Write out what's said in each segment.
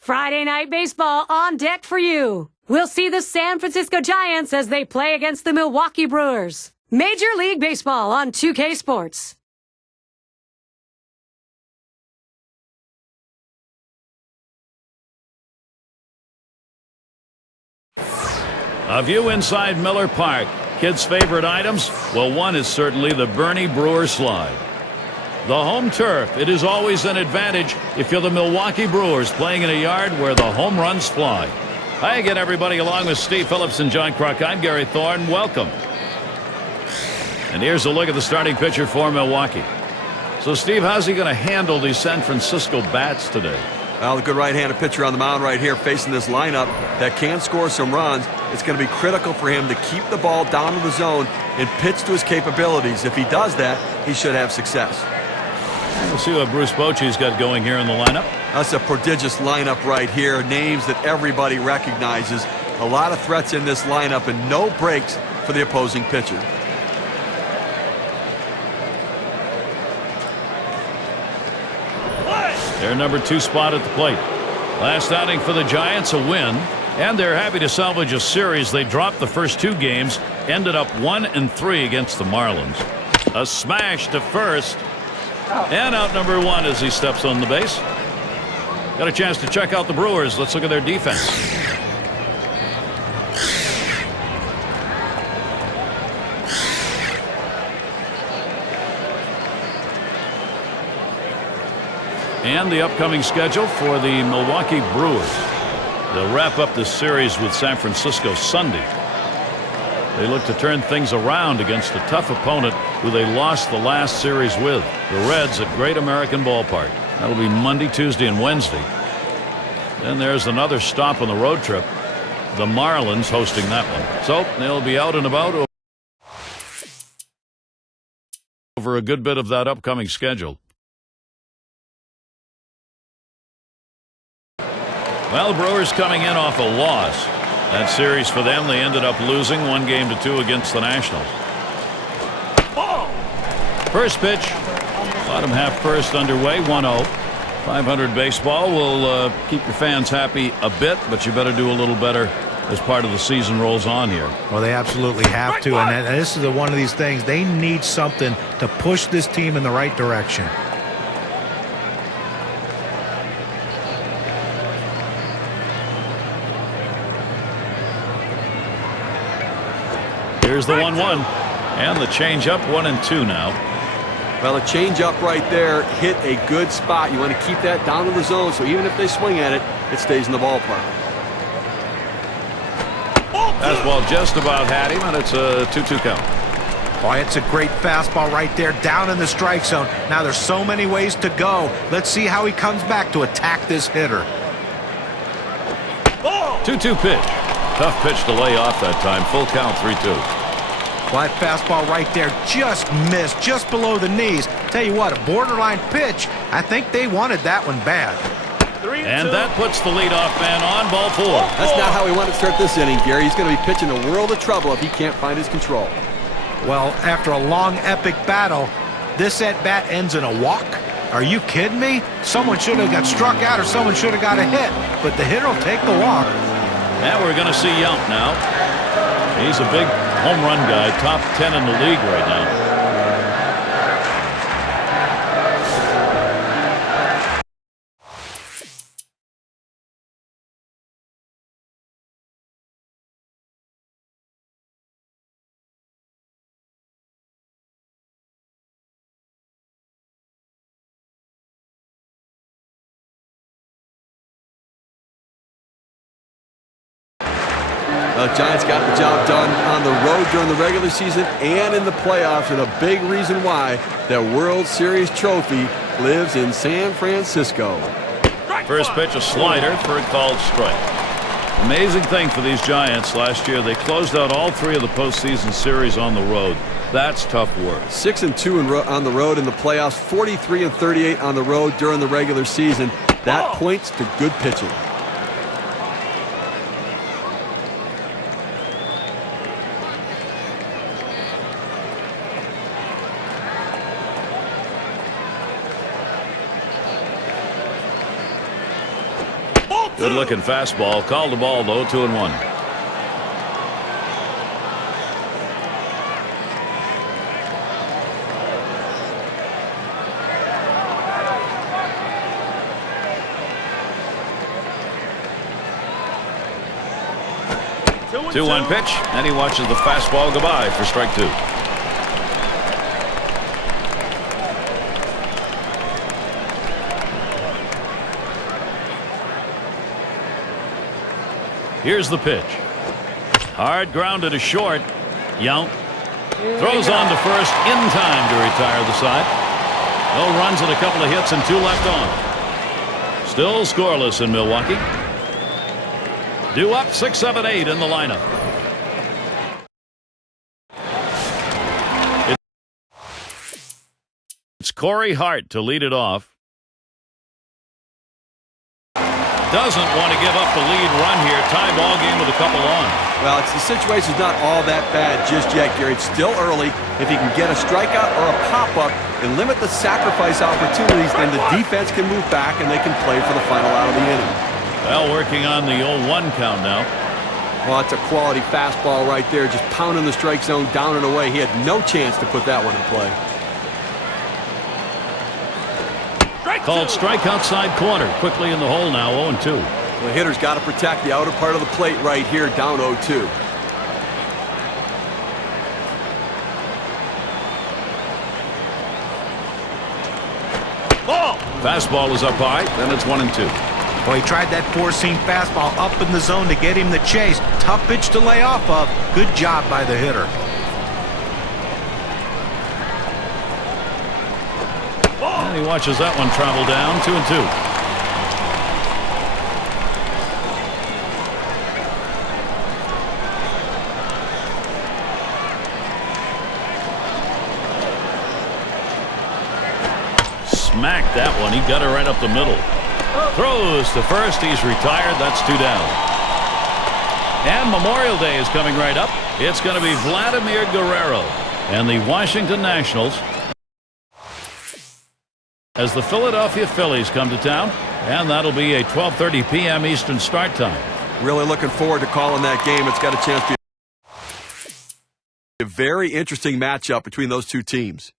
Friday Night Baseball on deck for you. We'll see the San Francisco Giants as they play against the Milwaukee Brewers. Major League Baseball on 2K Sports. A view inside Miller Park. Kids' favorite items? Well, one is certainly the Bernie Brewer slide. The home turf, it is always an advantage if you're the Milwaukee Brewers playing in a yard where the home runs fly. Hi again, everybody, along with Steve Phillips and John Kruk. I'm Gary Thorne. Welcome. And here's a look at the starting pitcher for Milwaukee. So, Steve, how's he going to handle these San Francisco bats today? Well, the good right-handed pitcher on the mound right here facing this lineup that can score some runs. It's going to be critical for him to keep the ball down in the zone and pitch to his capabilities. If he does that, he should have success. We'll see what Bruce Bochy's got going here in the lineup. That's a prodigious lineup right here. Names that everybody recognizes. A lot of threats in this lineup and no breaks for the opposing pitcher. Their number 2 spot at the plate. Last outing for the Giants, a win. And they're happy to salvage a series. They dropped the first 2 games, ended up 1-3 against the Marlins. A smash to first. And out number 1 as he steps on the base. Got a chance to check out the Brewers. Let's look at their defense. And the upcoming schedule for the Milwaukee Brewers. They'll wrap up this series with San Francisco Sunday. They look to turn things around against a tough opponent who they lost the last series with, the Reds at Great American Ballpark. That'll be Monday, Tuesday, and Wednesday. Then there's another stop on the road trip. The Marlins hosting that one. So they'll be out and about over a good bit of that upcoming schedule. Well, the Brewers coming in off a loss. That series for them, they ended up losing 1-2 against the Nationals. First pitch, bottom half first underway, 1-0. 500 baseball will keep your fans happy a bit, but you better do a little better as part of the season rolls on here. Well, they absolutely have to, and this is one of these things. They need something to push this team in the right direction. Here's the 1-1 and the changeup, 1-2 now. Well, a changeup right there hit a good spot. You want to keep that down in the zone so even if they swing at it, it stays in the ballpark. Fastball just about had him, and it's a 2-2 count. Oh, it's a great fastball right there down in the strike zone. Now there's so many ways to go. Let's see how he comes back to attack this hitter. 2-2 pitch. Tough pitch to lay off that time. Full count, 3-2. Well, that fastball right there just missed, just below the knees. Tell you what, a borderline pitch. I think they wanted that one bad. And that puts the leadoff man on, ball 4. That's not how he wanted to start this inning, Gary. He's going to be pitching a world of trouble if he can't find his control. Well, after a long, epic battle, this at-bat ends in a walk. Are you kidding me? Someone should have got struck out or someone should have got a hit, but the hitter will take the walk. And we're going to see Yount now. He's a big home run guy, top 10 in the league right now. The Giants got the job done on the road during the regular season and in the playoffs, and a big reason why that World Series trophy lives in San Francisco. First pitch, a slider for a called strike. Amazing thing for these Giants. Last year, they closed out all 3 of the postseason series on the road. That's tough work. 6-2 on the road in the playoffs, 43-38 on the road during the regular season. That points to good pitching. Good-looking fastball. Called the ball, though, 2-1. Two 2-1 pitch, and he watches the fastball go by for strike 2. Here's the pitch. Hard grounded to short. Yount throws on to first in time to retire the side. No runs and a couple of hits and 2 left on. Still scoreless in Milwaukee. Due up 6-7-8 in the lineup. It's Corey Hart to lead it off. Doesn't want to give up the lead run here. Tie ball game with a couple on. Well, the situation's not all that bad just yet, Gary. It's still early. If he can get a strikeout or a pop-up and limit the sacrifice opportunities, then the defense can move back and they can play for the final out of the inning. Well, working on the 0-1 count now. Well, it's a quality fastball right there, just pounding the strike zone down and away. He had no chance to put that one in play. Called strike outside corner. Quickly in the hole now, 0-2. The hitter's got to protect the outer part of the plate right here, down 0-2. Ball! Fastball is up high, then it's 1-2. Well, he tried that four-seam fastball up in the zone to get him the chase. Tough pitch to lay off of. Good job by the hitter. And he watches that one travel down, 2-2. Smacked that one. He got it right up the middle. Throws to first. He's retired. That's 2 down. And Memorial Day is coming right up. It's going to be Vladimir Guerrero and the Washington Nationals as the Philadelphia Phillies come to town. And that'll be a 12:30 p.m. Eastern start time. Really looking forward to calling that game. It's got a chance to be a very interesting matchup between those two teams.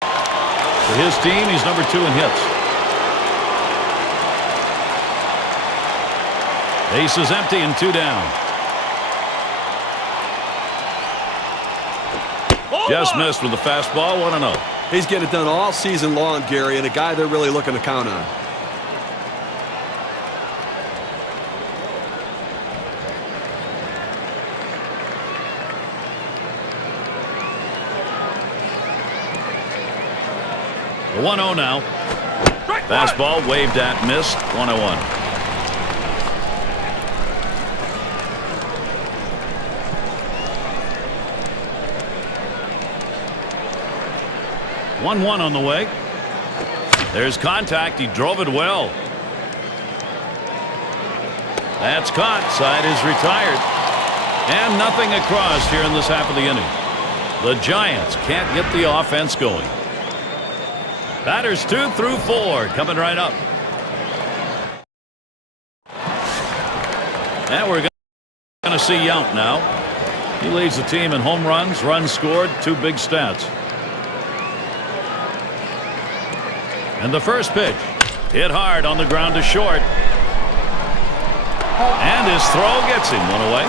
For his team, he's number 2 in hits. Base is empty and 2 down. Just missed with the fastball, 1-0. He's getting it done all season long, Gary, and a guy they're really looking to count on. The 1-0 now. Fastball waved at, missed, 1-1. One on the way. There's contact. He drove it well. That's caught. Side is retired. And nothing across here in this half of the inning. The Giants can't get the offense going. Batters 2 through 4 coming right up. And we're going to see Yount now. He leads the team in home runs, runs scored, 2 big stats. And the first pitch hit hard on the ground to short. And his throw gets him 1 away.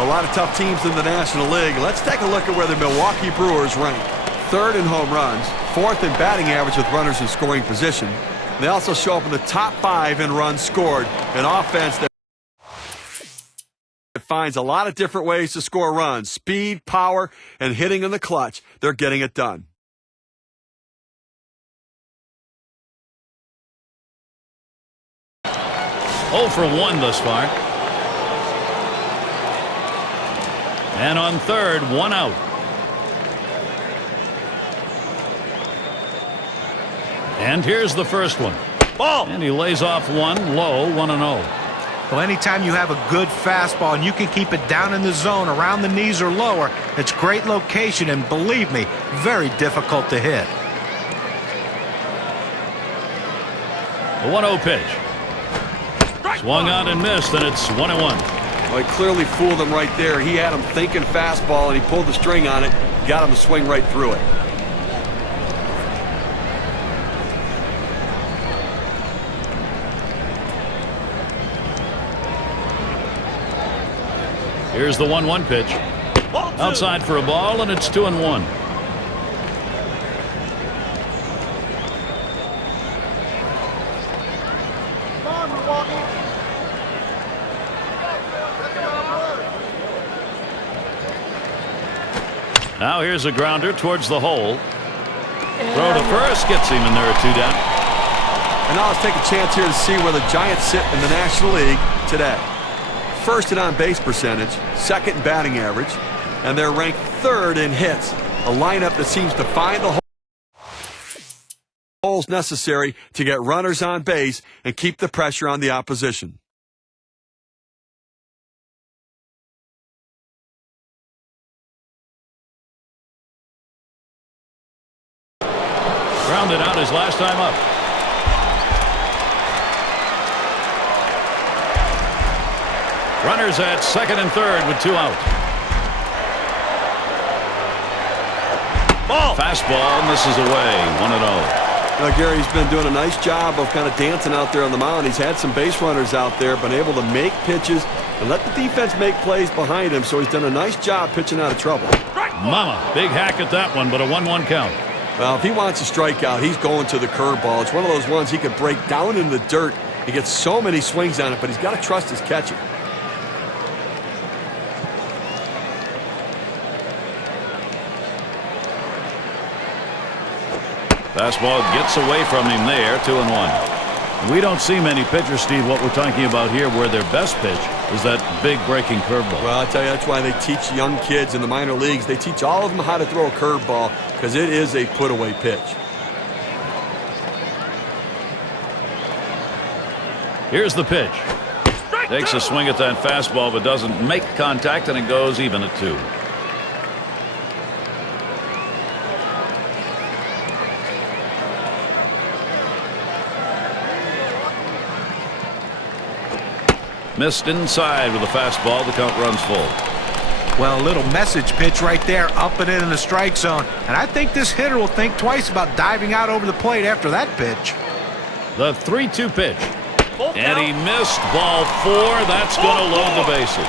A lot of tough teams in the National League. Let's take a look at where the Milwaukee Brewers rank. 3rd in home runs, 4th in batting average with runners in scoring position. They also show up in the top 5 in runs scored. An offense that finds a lot of different ways to score runs. Speed, power, and hitting in the clutch. They're getting it done. Oh for 1 thus far. And on third, 1 out. And here's the first one. Ball. And he lays off one low, 1-0. Well, anytime you have a good fastball and you can keep it down in the zone around the knees or lower, it's great location and, believe me, very difficult to hit. The 1-0 pitch. Swung on and missed, and it's 1-1. Well, he clearly fooled him right there. He had him thinking fastball, and he pulled the string on it, got him to swing right through it. Here's the 1-1 pitch. Outside for a ball, and it's 2-1. Now here's a grounder towards the hole. Throw to first gets him, and there are 2 down. And now let's take a chance here to see where the Giants sit in the National League today. First in on-base percentage, second in batting average, and they're ranked third in hits. A lineup that seems to find the holes necessary to get runners on base and keep the pressure on the opposition. Grounded out his last time up. Runners at second and third with 2 out. Ball. Fastball misses away. 1-0. Now, Gary's been doing a nice job of kind of dancing out there on the mound. He's had some base runners out there, been able to make pitches and let the defense make plays behind him, so he's done a nice job pitching out of trouble. Mama, big hack at that one, but a 1-1 count. Well, if he wants a strikeout, he's going to the curveball. It's one of those ones he could break down in the dirt. He gets so many swings on it, but he's got to trust his catcher. Fastball gets away from him there. 2-1. We don't see many pitchers, Steve, what we're talking about here, where their best pitch is that big breaking curveball. Well, I tell you, that's why they teach young kids in the minor leagues. They teach all of them how to throw a curveball because it is a put-away pitch. Here's the pitch. Takes a swing at that fastball, but doesn't make contact, and it goes even at 2. Missed inside with a fastball. The count runs full. Well, a little message pitch right there, up and in the strike zone. And I think this hitter will think twice about diving out over the plate after that pitch. The 3-2 pitch. And he missed ball 4. That's going to load the bases.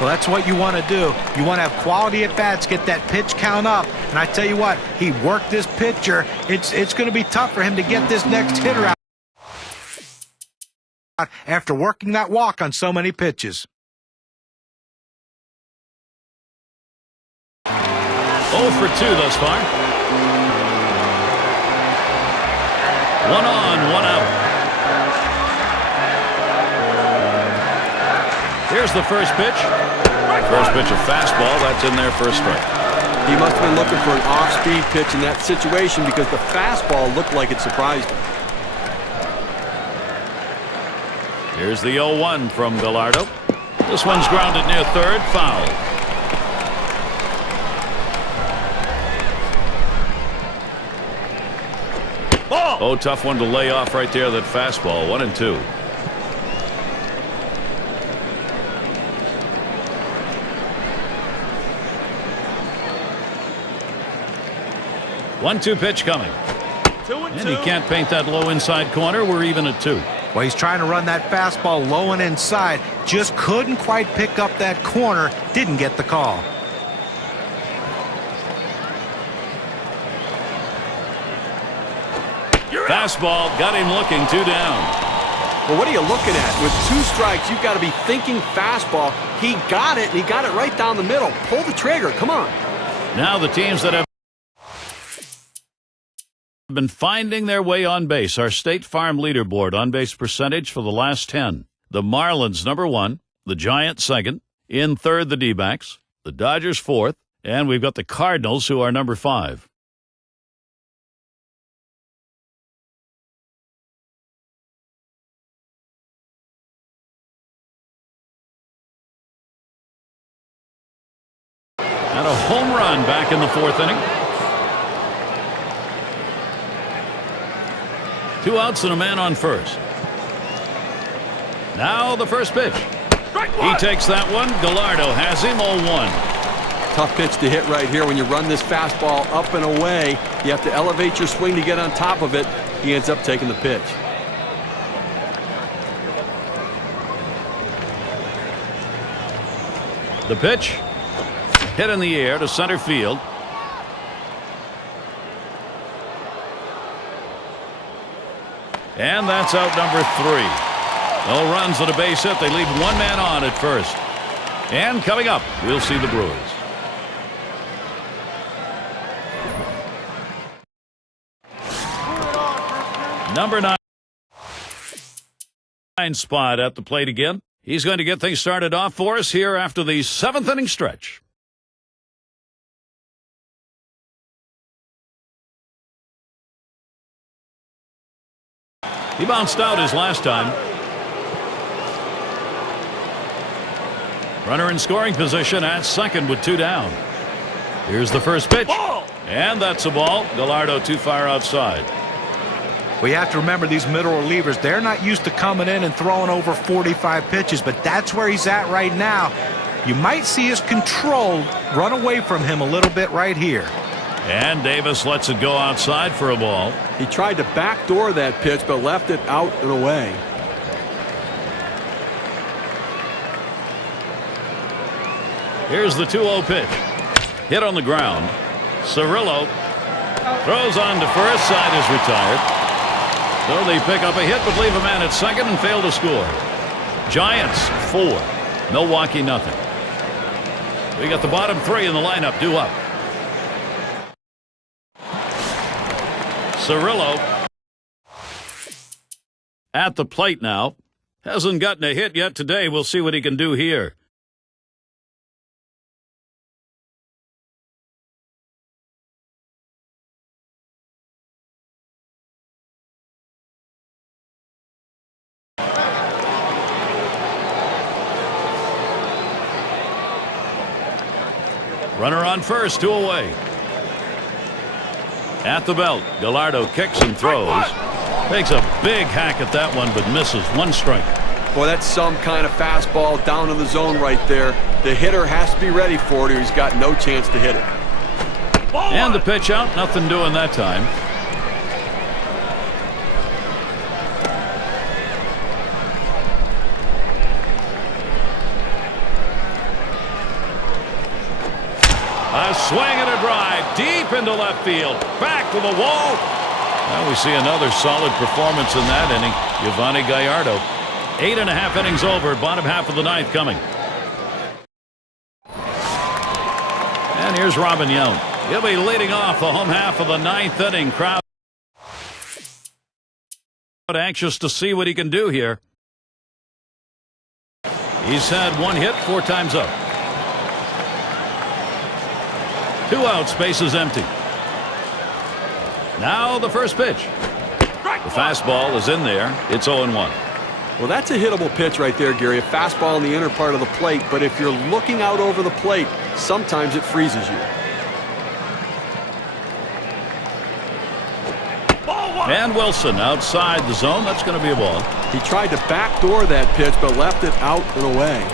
Well, that's what you want to do. You want to have quality at bats, get that pitch count up. And I tell you what, he worked this pitcher. It's going to be tough for him to get this next hitter out after working that walk on so many pitches. 0 for 2 thus far. 1 on, 1 out. Here's the first pitch. First pitch a fastball. That's in there for a strike. He must have been looking for an off-speed pitch in that situation because the fastball looked like it surprised him. Here's the 0-1 from Gallardo. This one's grounded near third. Foul. Oh, tough one to lay off right there. That fastball. 1-2. One-two pitch coming. 2-2. And he can't paint that low inside corner. We're even at 2. Well, he's trying to run that fastball low and inside. Just couldn't quite pick up that corner. Didn't get the call. Fastball got him looking. 2 down. Well, what are you looking at? With 2 strikes, you've got to be thinking fastball. He got it, and he got it right down the middle. Pull the trigger. Come on. Now the teams that have been finding their way on base. Our State Farm leaderboard on base percentage for the last 10. The Marlins number 1, the Giants second, in third the D-backs, the Dodgers fourth, and we've got the Cardinals who are number 5. And a home run back in the 4th inning. 2 outs and a man on first. Now the first pitch. He takes that one. Gallardo has him 0-1. Tough pitch to hit right here. When you run this fastball up and away, you have to elevate your swing to get on top of it. He ends up taking the pitch. The pitch hit in the air to center field. And that's out number 3. No runs and a base hit. They leave 1 man on at first. And coming up, we'll see the Brewers. Number 9 spot at the plate again. He's going to get things started off for us here after the 7th inning stretch. He bounced out his last time. Runner in scoring position at second with 2 down. Here's the first pitch. And that's a ball. Gallardo too far outside. We have to remember these middle relievers, they're not used to coming in and throwing over 45 pitches, but that's where he's at right now. You might see his control run away from him a little bit right here. And Davis lets it go outside for a ball. He tried to backdoor that pitch, but left it out and away. Here's the 2-0 pitch. Hit on the ground. Cirillo throws on to first. Side is retired. So they pick up a hit but leave a man at second and fail to score. Giants 4. Milwaukee nothing. We got the bottom 3 in the lineup due up. Cirillo at the plate now. Hasn't gotten a hit yet today. We'll see what he can do here. Runner on first, 2 away. At the belt, Gallardo kicks and throws. Takes a big hack at that one, but misses. 1 strike. Boy, that's some kind of fastball down in the zone right there. The hitter has to be ready for it or he's got no chance to hit it. And the pitch out, nothing doing that time. A swing and a drive deep into left field. Back to the wall. Now we see another solid performance in that inning. Giovanni Gallardo. 8.5 innings over. Bottom half of the 9th coming. And here's Robin Yount. He'll be leading off the home half of the 9th inning. Crowd anxious to see what he can do here. He's had 1 hit 4 times up. 2 outs, bases empty. Now the first pitch. The fastball is in there. It's 0-1. Well, that's a hittable pitch right there, Gary. A fastball in the inner part of the plate, but if you're looking out over the plate, sometimes it freezes you. And Wilson outside the zone. That's going to be a ball. He tried to backdoor that pitch, but left it out and away.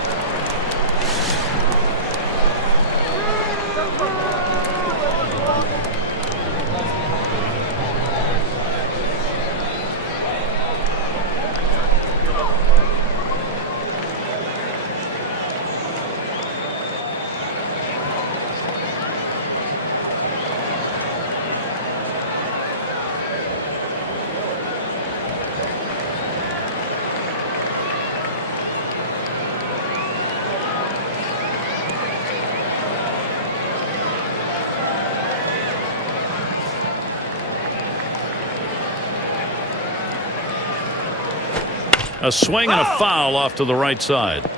A swing and a foul off to the right side.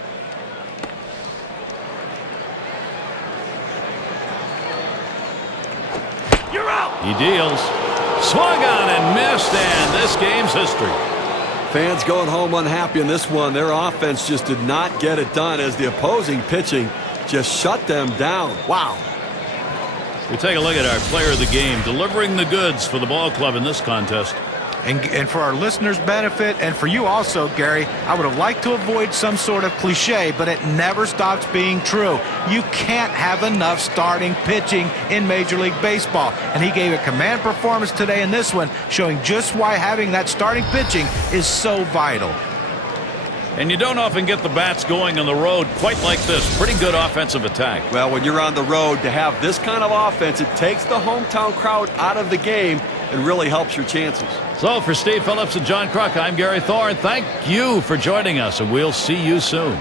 You're out. He deals. Swung on and missed, and this game's history. Fans going home unhappy in this one. Their offense just did not get it done as the opposing pitching just shut them down. Wow. We take a look at our player of the game, delivering the goods for the ball club in this contest. And for our listeners' benefit, and for you also, Gary, I would have liked to avoid some sort of cliche, but it never stops being true. You can't have enough starting pitching in Major League Baseball. And he gave a command performance today in this one, showing just why having that starting pitching is so vital. And you don't often get the bats going on the road quite like this. Pretty good offensive attack. Well, when you're on the road, to have this kind of offense, it takes the hometown crowd out of the game and really helps your chances. So for Steve Phillips and John Kruk, I'm Gary Thorne. Thank you for joining us, and we'll see you soon.